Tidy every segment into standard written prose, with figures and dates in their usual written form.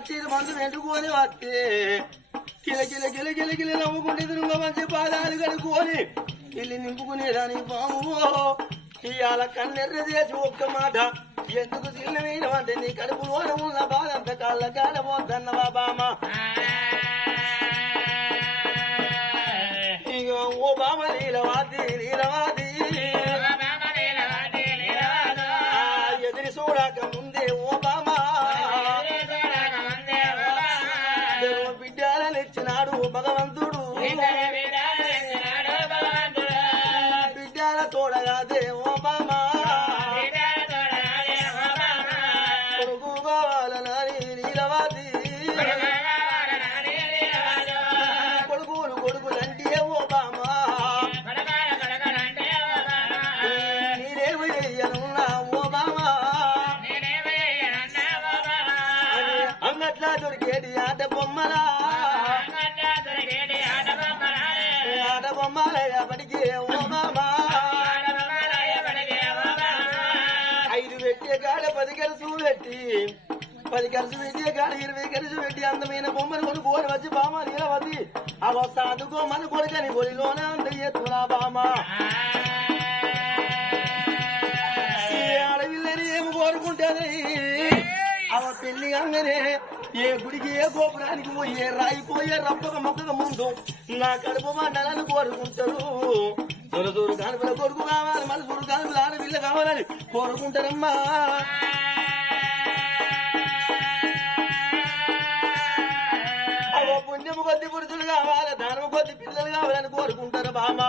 వచ్చి మందు వెంటుకొని వస్తే కిల నవ్వుకుంటే ఎదురుగా మంచి పాదాలు కడుక్కొని ఇల్లు నింపుకునేదానికి బాము ఇవాళ కన్నెర్ర చేసి ఒక్క మాట ఎందుకు చిన్నమైన అంటే నీ కడుపులోనే ఉన్న బాధంత కాళ్ళ కాలపోద్దన్నవా బామ ఇక ఓ బామ నీలవాది ఎదిరి చూడాక ముందే ఓ బామ బిడ్డాలనిచ్చినాడు భగవంతుడు బిడ్డాల తోడగాదే ఓ బామ కొడుకు కావాలనని నీలవాది కొడుకులంటే ఓ బామ నేనేమి చెయ్యనున్నా ఓ బామ అంగట్లా దొరికేది ఆట బొమ్మలా ఆట బొమ్మలయ్యప్పటికే ఓ బామ 5 పెట్టే కాడ 10 కలుసు పెట్టి 10 కలుసు పెట్టే కాడ 20 కలుసు పెట్టి అందమైన బొమ్మను కొనుక్కొని వచ్చి బామ నీలవద్ది అవో సాధుకో మన కొడుకని బొలిలోనే అంత ఎత్తులా బామ ఆడవిల్లని ఏమి కోరుకుంటేనే అవ పెళ్లి కాగానే ఏ గుడికి ఏ గోపురానికి పోయే రాయిపోయే రప్పక మొక్కక ముందు నా కడుపు మండలని కోరుకుంటారు తొలదూరు కానుకల కొడుకు కావాలి మన చూడు కానుకలు ఆడపిల్ల కావాలని కోరుకుంటారమ్మా అవో పుణ్యము కొద్ది పురుషులు కావాలి ధర్మ కొద్ది పిల్లలు కావాలని కోరుకుంటారు బామ్మ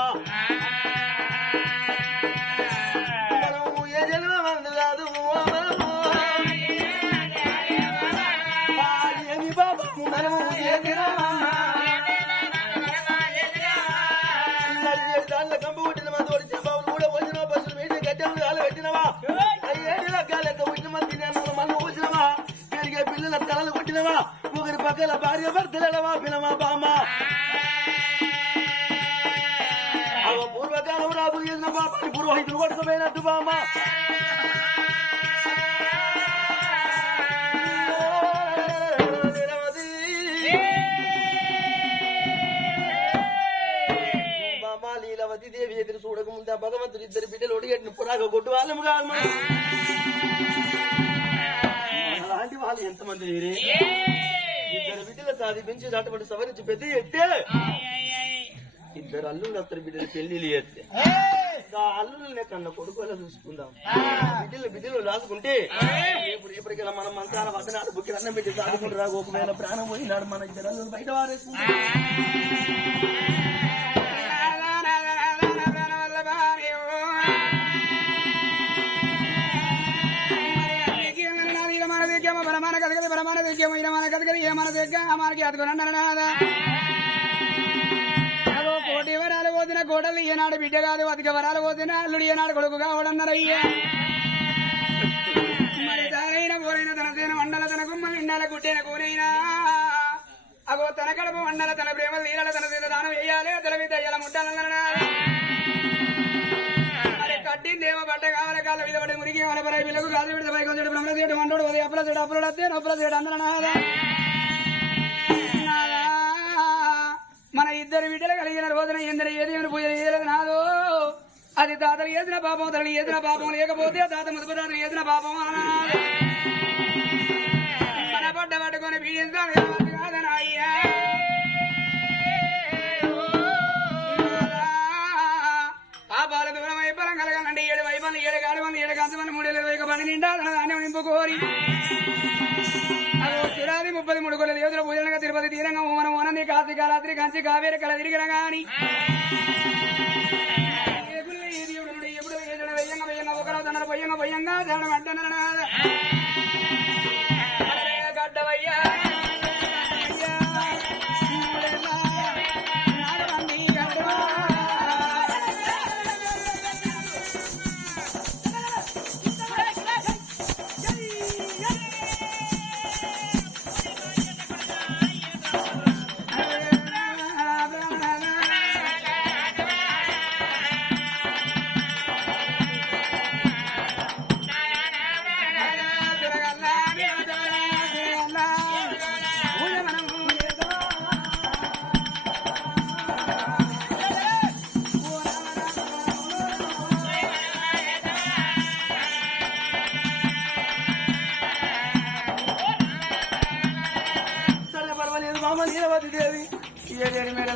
మనము ఏ జన్మ మందు కాదు దాంట్లో కంపు పుట్టిన మంది ఓడిచిన బాబులు కూడా వచ్చిన బస్సులు వేసి గడ్డలు కాలు పెట్టినవా 7 రకాలెక్క పుట్టిన మంది మళ్ళీ వచ్చినవా పెరిగే పిల్లల తలలు కొట్టినవా ఒకరి పక్కల భార్య భర్తలవా పినమా బామ్మ పూర్వకాలం రాజులు చేసిన పాపాన్ని పురోహితులు కొట్టుకుపోయినట్టు బామ్మ దేవి ఎదురు చూడక ముందు భగవంతుడు 2 బిడ్డలు ఒడిగట్టిన పురాగా కొట్టు వాళ్ళము కాదు అలాంటి వాళ్ళు ఎంతమంది వేరే 2 బిడ్డలు సాధించి అటువంటి సవరించి పెద్ద ఎత్తే 2 అల్లుళ్ళు 2 బిడ్డలు పెళ్లిళ్ళు ఎత్తే అల్లుళ్ళనే కన్నా కొడుకోలా చూసుకుందాం బిడ్డలు రాసుకుంటే ఎప్పటికెళ్ళా మనం మంత్రాల వద్దనాడు బుక్కి అన్నం పెట్టి సాదుకుంటారా ఒకవేళ ప్రాణం పోయినాడు మన 2 అల్లుళ్ళు బయట వారేసుకుంటాం పరమాన కదగది పరమాన దిగ్గేమో ఇరమాన కదగది ఏమన దిగ్గ అమానికి అదుకున్నాడా కోటి వరాలు పోసిన కోటలు ఈనాడు బిడ్డ కాదు అధిక వరాలు పోసిన అల్లుడు ఈనాడు కొడుకుగా ఓడన్నారయ్యా మరి తారైన పోరైన తన సేన మండల తన గుమ్మలు నిండాల గుడ్డైన కూనైనా అగో తన కడప మండల తన ప్రేమలు నీళ్ళ తన సీత దానం వేయాలి తల మీద అయ్యాల ముట్టాలన్నాడా కట్టిందేమో బట్ట కావాలి కాళ్ళ మీద పడి మురికి వాళ్ళ పరాయి పిల్లకు కాదు విడత పై కొంచెం బ్రహ్మ చేయడం అంటాడు అది అప్పుల చేయడం నొప్పుల చేయడం అందరూ మన 2 బిడ్డలు కలిగిన రోజున ఎందరు ఏదేమి పూజలు చేయలేదు నాదో అది తాతలు ఏదిన పాపం తల్లి ఏదిన పాపం లేకపోతే తాత ముదుపుతాతలు ఏదిన పాపం మన పడ్డ పట్టుకొని పీడించాలి కాదని అయ్యా పాపాల దూరం వైపరం కలగాలండి 7 వైపలు 7 గాడి 7 గంతమంది 3 బండి నిండా ధాన్యం నింపుకోరి సురాది 33 కొల దేవతల పూజలుగా తిరుపతి తీరంగా మనం ఓనంది కాశీ కారాత్రి కంచి కావేరి కల తిరిగిన గాని ఎప్పుడు వెయ్యంగా ఒకరో తన పొయ్యంగా ధనం అంటున్నా గడ్డవయ్యా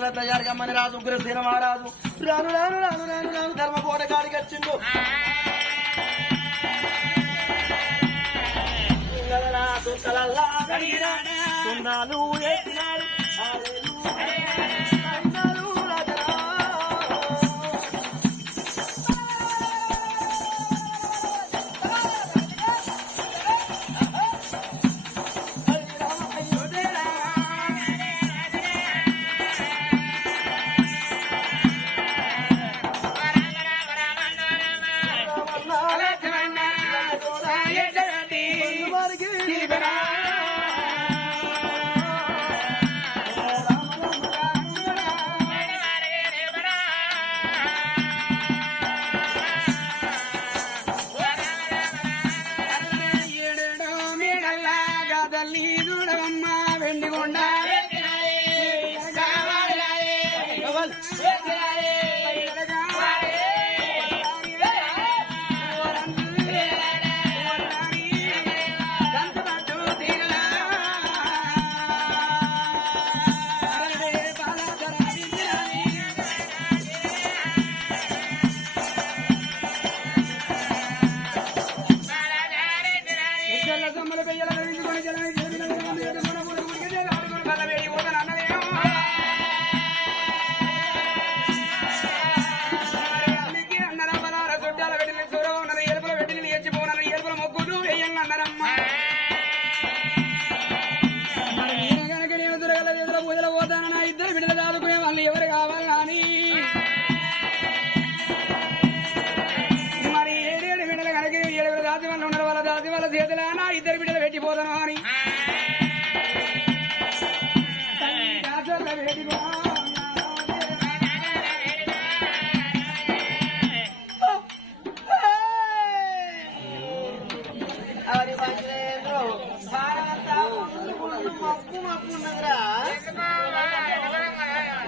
లోపల తయారు కమ్మని రాజు ఉగ్రసేన మహారాజు రాను రాను రాను రాను రాను ధర్మకోట కాడికి వచ్చిండు. సున్నాలు ఎత్తినాడు ఇద్దరు బిడ్డలు పెట్టిపోతాను అని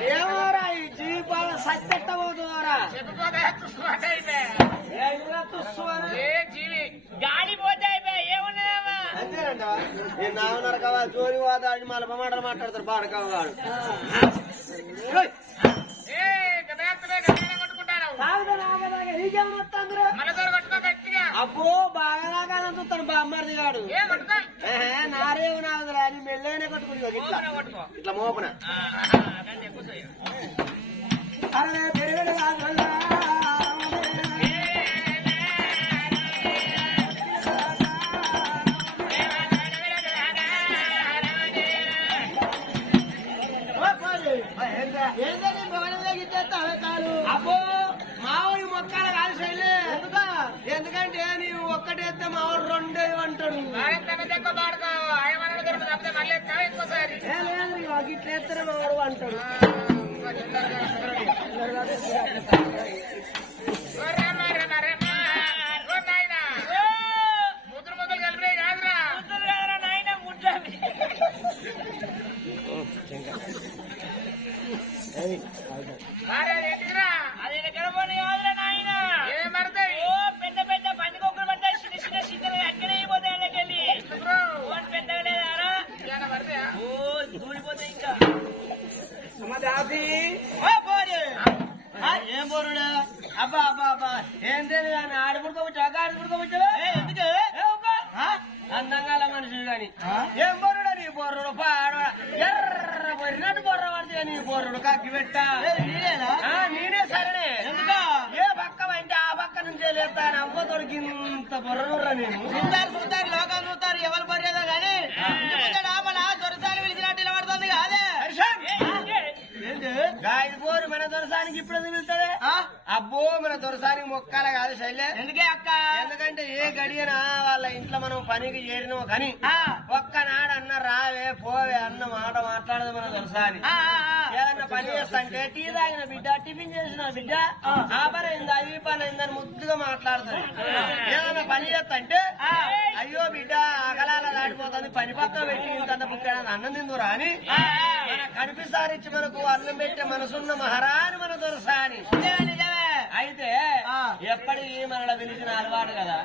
ఏమోరా ఈ జీవితాలు సత్తెట్టబోతున్నారా గాలి పోతే ఏమున్నాయమ్మా అంతేనంట నాన్నన్నారు కదా జోరి వాదాడి మళ్ళీ మాటలు మాట్లాడతారు బాడకాడు అబ్బో బాగా లాగానే చూస్తాను బామ్మర్ది గాడు నారేవు నాగదురా అని మెల్లగానే కట్టుకుని ఇట్లా ఇట్లా మోపన అరే పెరుగడు అబ్బో మావోడి మొక్కలు కాదు శైలి ఎందుకంటే నీవు ఒక్కటేస్తే మావాడు రెండే అంటాడు ఇట్లా ఎత్తారు మావాడు అంటాడు అది ఎక్కడపోయి కాదురా నాయన పెద్ద పెద్ద పందికొక్కలు పడతాయి చిన్న చిన్న చిన్నలు అక్కడే అయిపోతాయి అక్కడికి పెద్దగా లేదారా దూడిపోతాయి ఇంకా ఏం పోరుడా అబ్బా అబ్బా అబ్బా ఏం తెలియదు ఆడి పుడుకోవచ్చావా ఆడి పుడుకోవచ్చావా ఎందుకు అందంగా మనుషులు కాని ఏం పోరుడా నీ పోర్రుడు పాడు ఎర్ర పొరినట్టు పొర్ర పడితే నీ పోర్రుడు కక్కి పెట్టా నేనే సరేనే ఎందుకు ఏ పక్క అంటే ఆ పక్క నుంచే లేస్తాను అవ్వతోడికి ఇంత పొర్రనుర్రా నేను చూస్తారు లోకాలు చూస్తారు ఎవరు పర్లేదా కానీ మన దొరసాని పిలిచినట్టు ఇలా పడుతుంది కాదే ఇది పోరు మన దొరసానికి ఇప్పుడు పిలుస్తుంది అబ్బో మన దొరసానికి మొక్కాల కాదు శైలే ఎందుకే అక్క ఎందుకంటే ఏ గడియనా వాళ్ళ ఇంట్లో మనం పనికి చేరినో కానీ ఒక్కనాడు అన్న రావే పోవే అన్న మాట మాట్లాడదు మన దొరసాని ఏదన్నా పని చేస్తాంటే టీ తాగిన బిడ్డ టిఫిన్ చేసిన బిడ్డ ఆ పని అయింది ఈ పని అయిందని ముద్దుగా మాట్లాడుతుంది ఏదన్నా పని చేస్తంటే అయ్యో బిడ్డ అగలాల దాటిపోతుంది పని పక్క పెట్టి ఇంత బుక్కేడా అన్నం తిందురా అని మన కనిపిస్తారిచ్చి మనకు అన్నం పెట్టే మనసున్న మహారాని మన దొరసాని అయితే ఎప్పటికీ మనలో పిలిచిన అలవాటు కదా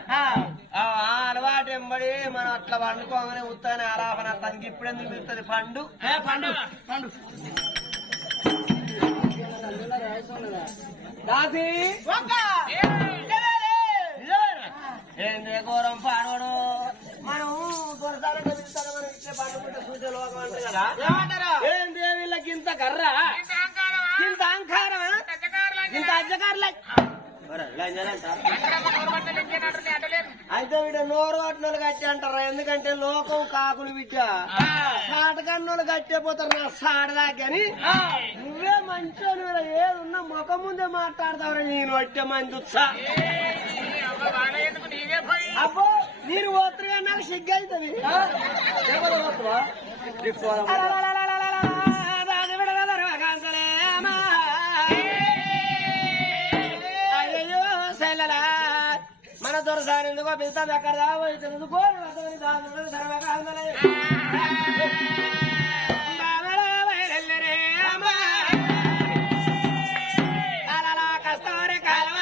ఆ అలవాటు ఎంబడి మనం అట్లా వండుకోగానే ఉత్తగానే ఆలాపన తనకి ఇప్పుడెందుకు పిలుస్తుంది పండు పండు పండు దాసి ఏంద్రే ఘోరం పాడవడు మనం దొరసాలంటే పిలుస్తాడు మనం ఇట్లే పండుకుంటే చూసే లోకం అంటే కదా ఏంద్రే వీళ్ళకి ఇంత కర్ర ఇంత అహంకారం ఇంత అజ్జకారుల అయితే వీడు నోరు అట్నోళ్ళు కట్టి అంటారా ఎందుకంటే లోకం కాకులు బిడ్డ సాటకన్నోళ్ళు కట్టేపోతారు నా సాడదాకని నువ్వే మంచి ఏదున్నా ముఖం ముందే మాట్లాడతావు నేను వచ్చే మంది ఉత్సా అబ్బో మీరు ఓత్రుగా నాకు సిగ్గు అవుతుంది అయ్యో సెల్లలా మన దొరసారి ఎందుకో పిలుస్తాం ఎక్కడ దావైతుంది అలా కష్టమరే కాలం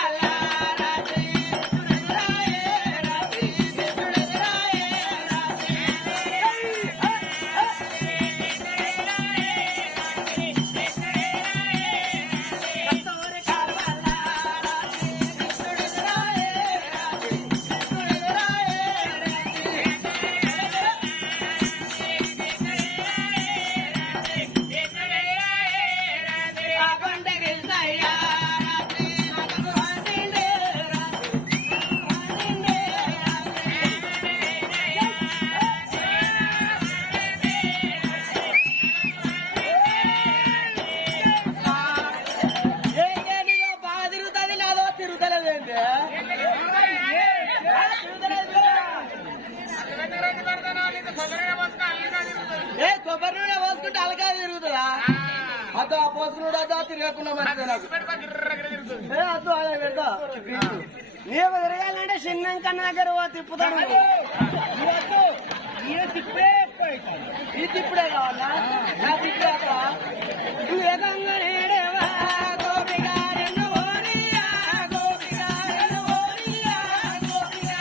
కొబ్బరి నూనె పోసుకుంటే అలగా తిరుగుతుందా అదో పోసుకున్నాడు అదో తిరగకుండా మంచిది నాకు అదో అలా పెడతా నీవు తిరగాలంటే చిన్నం కన్నా దగ్గర తిప్పుతాడు ఈ తిప్పుడే కావాలా నా తిప్పుడే నువ్వు ఏకంగా నేడేవా గోపిగా రెండు ఓరియా గోపిగా రెండు ఓరియా గోపిగా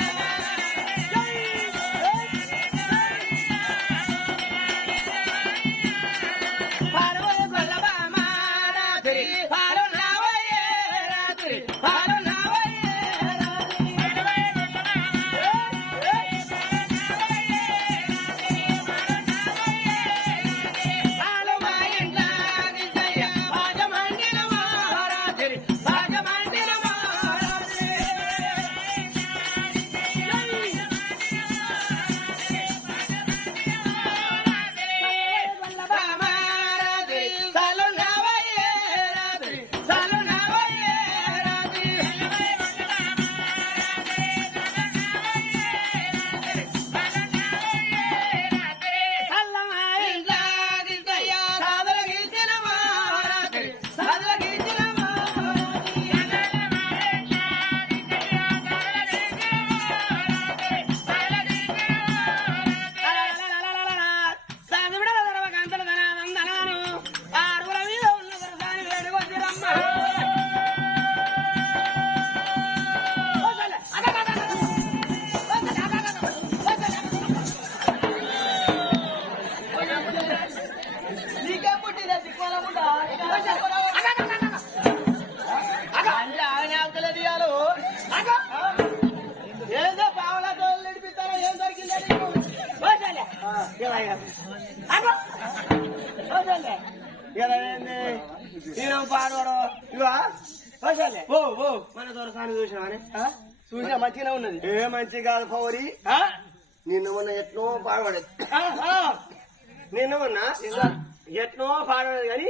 ఏదో పావులతో నడిపిస్తారో ఏం దొరికిందని పాడవాడు ఇవే ఓ మన దొరసాన్ని చూసినావని చూసినా మంచిగానే ఉన్నది ఏ మంచి కాదు పౌరి నిన్న మొన్న ఎట్నో పాడబడేది నిన్న మొన్న ఎట్నో పాడబడేది కానీ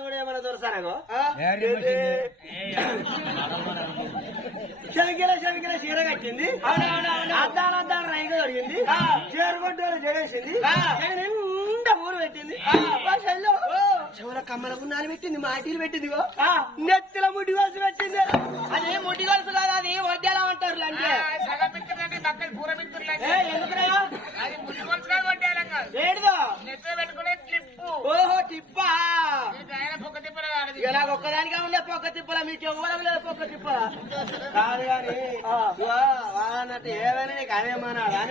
చూడే మన దొరసానగో చెవికిల చీర కట్టింది అద్దాలు రైగా దొరికింది చీరగొడ్డోలు జడేసింది నిండా ఊరు పెట్టింది చెవుల కమ్మలకు నాలు పెట్టింది మాటీలు పెట్టింది నెత్తిల ముడి గొలుసు పెట్టింది అది ముడి గొలుసు కాదు అది వడ్డేలా అంటారు అంటే ఏడుదో ఓహో టిప్పా ఇలా ఒక్కదానిగా ఉండే పొక్క తిప్పలా మీకు ఎవ్వరం లేదు పొక్క తిప్పలా కాదు కానీ వాడన్నట్టు ఏదైనా నీకు అదేమన్నాడా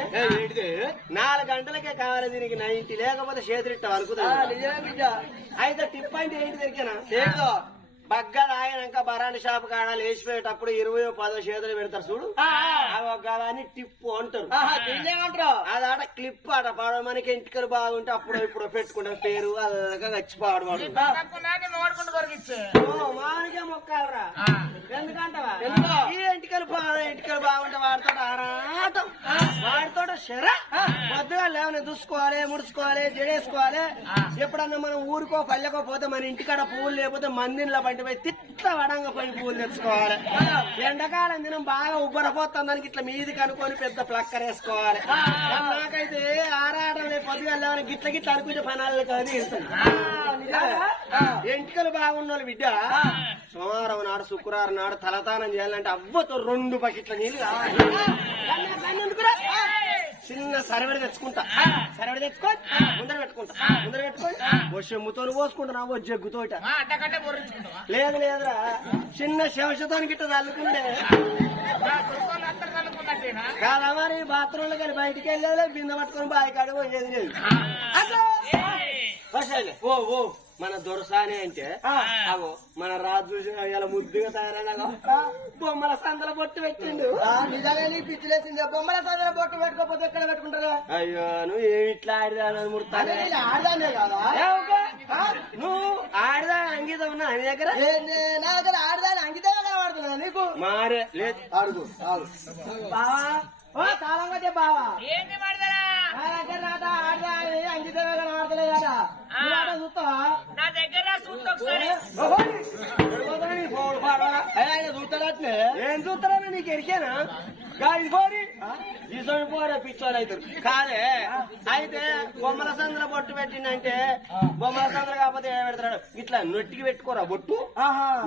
4 గంటలకే కావాలి దీనికి 90 లేకపోతే చేతులిట్టావు అనుకున్నా నిజమే బిడ్డ అయితే టిప్ అంటే ఏంటి దొరికినా ఏంటో బగ్గ తాగినాక బరాని షాప్ కాడ లేచిపోయేటప్పుడు 20-10 చేతులు పెడతారు చూడు అవన్నీ టిప్పు అంటారు అది ఆడ క్లిప్ ఆట పాడ మనకి ఇంటికలు బాగుంటే అప్పుడు ఇప్పుడు పెట్టుకుంటాం పేరు అలాగా వచ్చి పాడవాడు వాడుకుంటూ కొరికిచ్చే మానికే మొక్కాలరా ఎందుకంటవా ఈ ఎంటికలు బాగుంటే వాడితో ఆరాటం వాడితో శర పొద్దుగా లేవని చూసుకోవాలి ముడుచుకోవాలి జడేసుకోవాలి ఎప్పుడన్నా మనం ఊరికో పల్లెకో పోతే మన ఇంటికాడ పువ్వులు లేకపోతే మందిలో బండి పోయి తిట్ల వడంగా పోయి పువ్వులు తెచ్చుకోవాలి ఎండాకాలం దినం బాగా ఉబ్బరపోతుంది దానికి ఇట్లా మీది కనుక్కొని పెద్ద ప్లక్కర్ వేసుకోవాలి నాకైతే ఆరాటం లేదు పొద్దుగా లేవని గిట్ల అనుకుంటే పనాలు కానీ ఎంటికలు బాగున్న బిడ్డ సోమవారం నాడు శుక్రవారం నాడు తలతానం చేయాలంటే అవ్వతో 2 బకెట్ల నీళ్ళు కావాలి చిన్న సరవడి తెచ్చుకుంటా సరవడి తెచ్చుకొని ముందర పెట్టుకొని ఓ చెమ్ముతో పోసుకుంటా ఓ జగ్గుతోట అట్టకంటే బొర్రించుకుంటావా లేదు లేదురా చిన్న శంషతో గిట్ట చల్లుకుంటే కాదా మరి బాత్రూంలో కానీ బయటికి వెళ్ళేది బిందె పట్టుకొని బాయికాడ పోయేది లేదు ఓ ఓ మన దొరసాని అంటే అగో మన రాజు చూసి ఇలా ముద్దుగా తయారైనా బొమ్మల సందల బొట్టు పెట్టిండు నిజంగా నీకు పిచ్చిలేసింది బొమ్మల సందల బొట్టు పెట్టుకోకపోతే ఎక్కడ పెట్టుకుంటారా అయ్యో నువ్వు ఏమి ఇట్లా ఆడదాని ముడతానే ఆడదానే కదా నువ్వు ఆడదా అంగీతం ఉన్నా నీ దగ్గర నా దగ్గర ఆడదాని అంగీతం కనబడుతున్నా నీకు మారే లేదు అడుగు బావా ఓ తాళంగా బావా ఏంటి మాడతారా నా దగ్గర ఆడదా అంగీతం కనబడతలేదా చూస్తావా నా దగ్గర చూస్తా ఒకసారి చూస్తాడట్లే ఏం చూస్తారా నీకు ఎరికేనా పోరి తీసుకొని పోరే పిచ్చోడు అవుతారు కాదే అయితే బొమ్మల సందులో బొట్టు పెట్టిందంటే బొమ్మల సందులు కాకపోతే ఏం పెడతాడు ఇట్లా నొట్టికి పెట్టుకోరా బొట్టు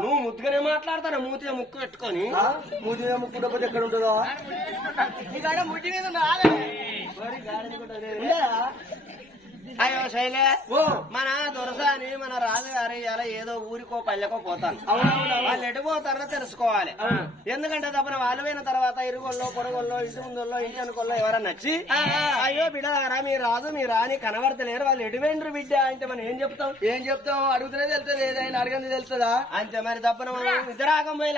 నువ్వు ముద్దుగానే మాట్లాడతాను మూతిగా ముక్కు పెట్టుకొని మూతిగా ముక్కు డబ్బు ఎక్కడ ఉంటుందో ఇక్కడ ముట్టి మీద అయ్యో శైలే మన దొరసాని మన రాజుగారి ఇలా ఏదో ఊరికో పల్లెకో పోతాను వాళ్ళు ఎటు పోతారో తెలుసుకోవాలి ఎందుకంటే తప్పన వాళ్ళు పోయిన తర్వాత ఇరుగుల్లో పొరుగుల్లో ఇంటి ముందుల్లో ఇంటి అనుకోల్లో ఎవరన్నా నచ్చి అయ్యో బిడ్డారా మీ రాజు మీ రాని కనబడతలేరు వాళ్ళు ఎటువేండ్రు బిడ్డ అంటే మనం ఏం చెప్తాం అడుగుతూనే తెలుస్తుంది ఏదైనా అడగంది తెలుస్తుందా అంతే మరి తప్పన మనం ఇద్దరాగం